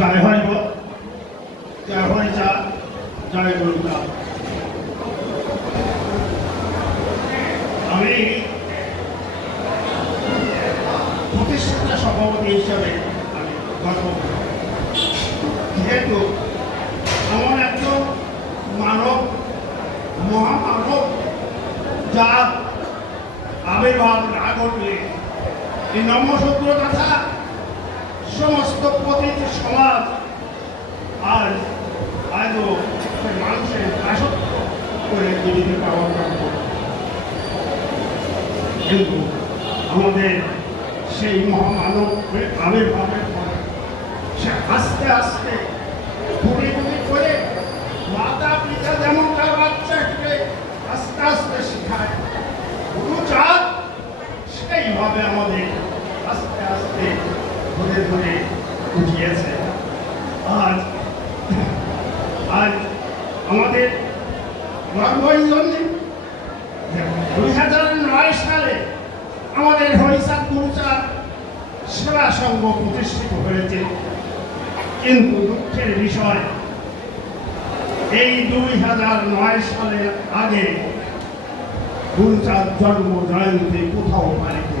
জয় হয় গো জয় হয় যা জয় গরুকা আমি প্রতিষ্ঠাতা সভাপতি হিসাবে আমি গর্ব। যেহেতু এমন একজন মানব, মহামানব যার আবির্ভাব না ঘটলে এই নম্বসূত্র কথা সমস্ত প্রতিটি সমাজ আজ আজও মানুষের দাসত্ব করে জীবিত পাওয়া কিন্তু আমাদের সেই মহামানবের আবির্ভাবের পরে সে আস্তে আস্তে ঘুরে ঘুরে করে মাতা পিতা যেমন তার বাচ্চাকে আস্তে আস্তে শেখায় গুরু চাঁদ সেইভাবে আমাদের আস্তে আস্তে ধরে ধরে উঠিয়েছে আজ আজ আমাদের দুই হাজার নয় সালে আমাদের হরিচাঁদ গুরুচাঁদ সেবা সংঘ প্রতিষ্ঠিত হয়েছে কিন্তু দুঃখের বিষয়, এই দুই হাজার নয় সালের আগে গুরুচাঁদ জন্ম জয়ন্তী কোথাও পালিত।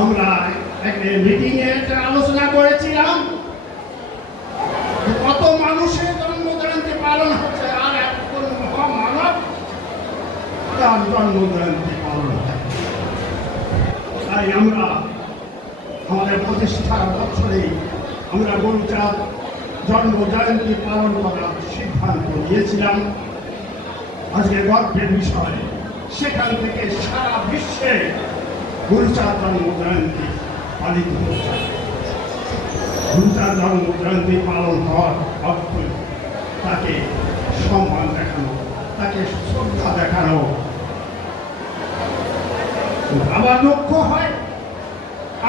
আমরা একটা মিটিংয়ে একটা আলোচনা করেছিলাম কত মানুষের জন্ম জয়ন্তী পালন হচ্ছে আর একজন মহামানব তার জন্ম জয়ন্তী পালন তাই আমরা আমাদের প্রতিষ্ঠার বছরেই আমরা গরুচাঁদ জন্ম জয়ন্তী পালন করার সিদ্ধান্ত নিয়েছিলাম। আজকে গর্বের বিষয়, সেখান থেকে সারা বিশ্বে গুরুচাঁদ জন্ম জয়ন্তী পালিত হচ্ছে। গুরুচাঁদ জন্ম জয়ন্তী পালন হওয়ার অর্থ তাকে সম্মান দেখানো, তাকে শ্রদ্ধা দেখানো। আবার লক্ষ্য হয়,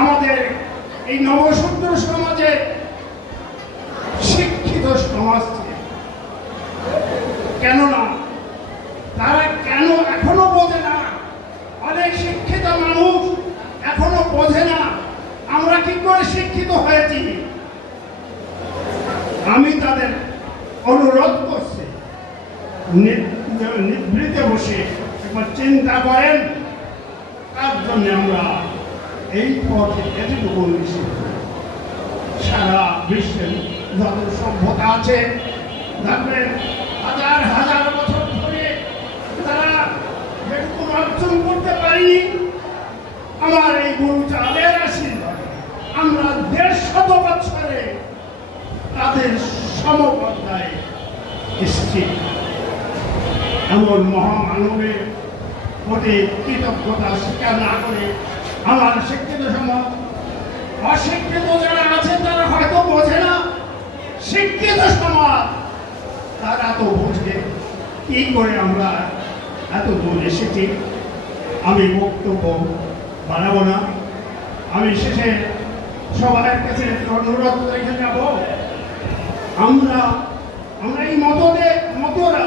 আমাদের এই নবসূত্র সমাজে শিক্ষিত সমাজ থেকে। কেননা তারা কেন এখনও বোঝে না অনেক শিক্ষিত মানুষ এখনও বোঝে না আমরা কি করে শিক্ষিত হয়েছি। আমি তাদের অনুরোধ করছি, নি- নিভৃতে বসে একবার চিন্তা করেন, তার জন্য আমরা এই পথে এতটুকু সারা বিশ্বের যত সভ্যতা আছে দেখবেন হাজার হাজার বছর ধরে তারা যেটুকু অর্জন করতে পারিনি। আমার এই গুরু চাঁদের আশীর্বাদ আমরা দেড় শত বছরে তাদের সমপর্যায়ে এসেছি এমন মহামানবের প্রতি কৃতজ্ঞতা স্বীকার না করে আমার শিক্ষিত সমাজ, অশিক্ষিত যারা আছে তারা হয়তো বোঝে না, শিক্ষিত সমাজ, তারা তো বোঝে কি করে আমরা এত দূর এসেছি। আমি বক্তব্য বাড়াবো না। আমি শেষে সবার কাছে অনুরোধ রেখে যাব। আমরা আমরা এই মতদে মতরা।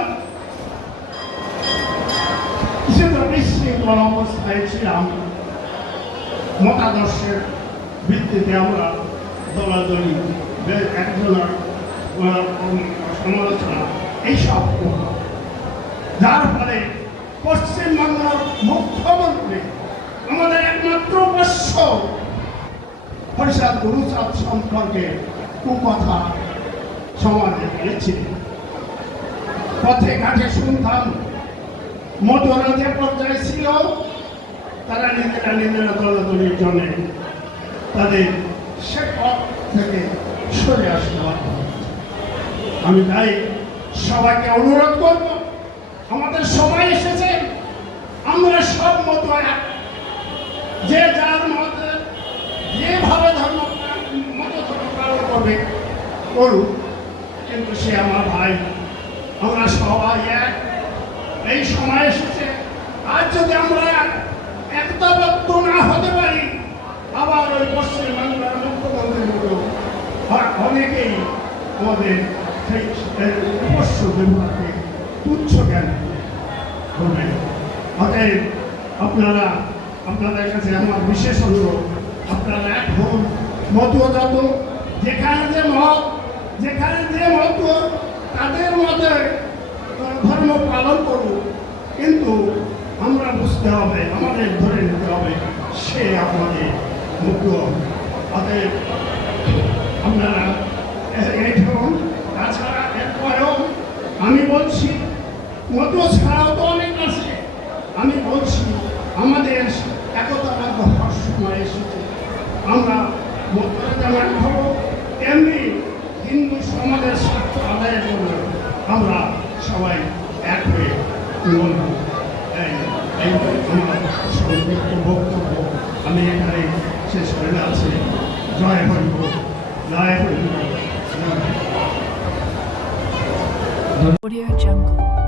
বিশৃঙ্খল অবস্থায় ছিলাম। মতাদর্শের ভিত্তিতে আমরা দলাদলি একজনের সমালোচনা, এইসব। যার ফলে পশ্চিমবাংলার মুখ্যমন্ত্রী আমাদের একমাত্র পোষ্য সম্পর্কে কুকথা সমাজে পথে ঘাটে শুনতাম যে পর্যায়ে ছিল, তারা নিজেরা নিজেরা দলাদলির জন্য তাদের সে পথ থেকে সরে আসতে আমি তাই সবাইকে অনুরোধ করব, আমাদের সবাই এসেছে, আমরা সব মতো যে যার মতে যেভাবে ধর্ম মত ধর্ম পালন করবে করুক, কিন্তু সে আমার ভাই। আমরা সবাই এক। এই সময় এসেছে। আজ যদি আমরা একতাবদ্ধ না হতে পারি, আবার ওই পশ্চিমবাংলার মুখ্যমন্ত্রীর মতো হয় অনেকেই আমাদের সেই উপস্য বিভাগকে তুচ্ছ জ্ঞান করবে অতএব আপনারা, আপনাদের কাছে আমার বিশেষ অনুরোধ, আপনারা এখন মতুয়ত যেখানে যে মত যেখানে যে মত তাদের মতে ধর্ম পালন করুক কিন্তু আমরা বুঝতে হবে, আমাদের ধরে নিতে হবে, সে আমাদের মুক্ত অতএব আপনারা এই ধরুন, তাছাড়া এরপরেও আমি বলছি মতো ছাড়াও তো অনেক আছে। আমি বলছি, আমাদের একতা সময় এসেছে। আমরা মতটা যেমন হব তেমনি হিন্দু সমাজের স্বার্থ আদায়ের জন্য আমরা সবাই এক হয়ে বক্তব্য। আমি এখানে শেষ করে জয় জয় হরিব জয় হরিব। Audio Jungle.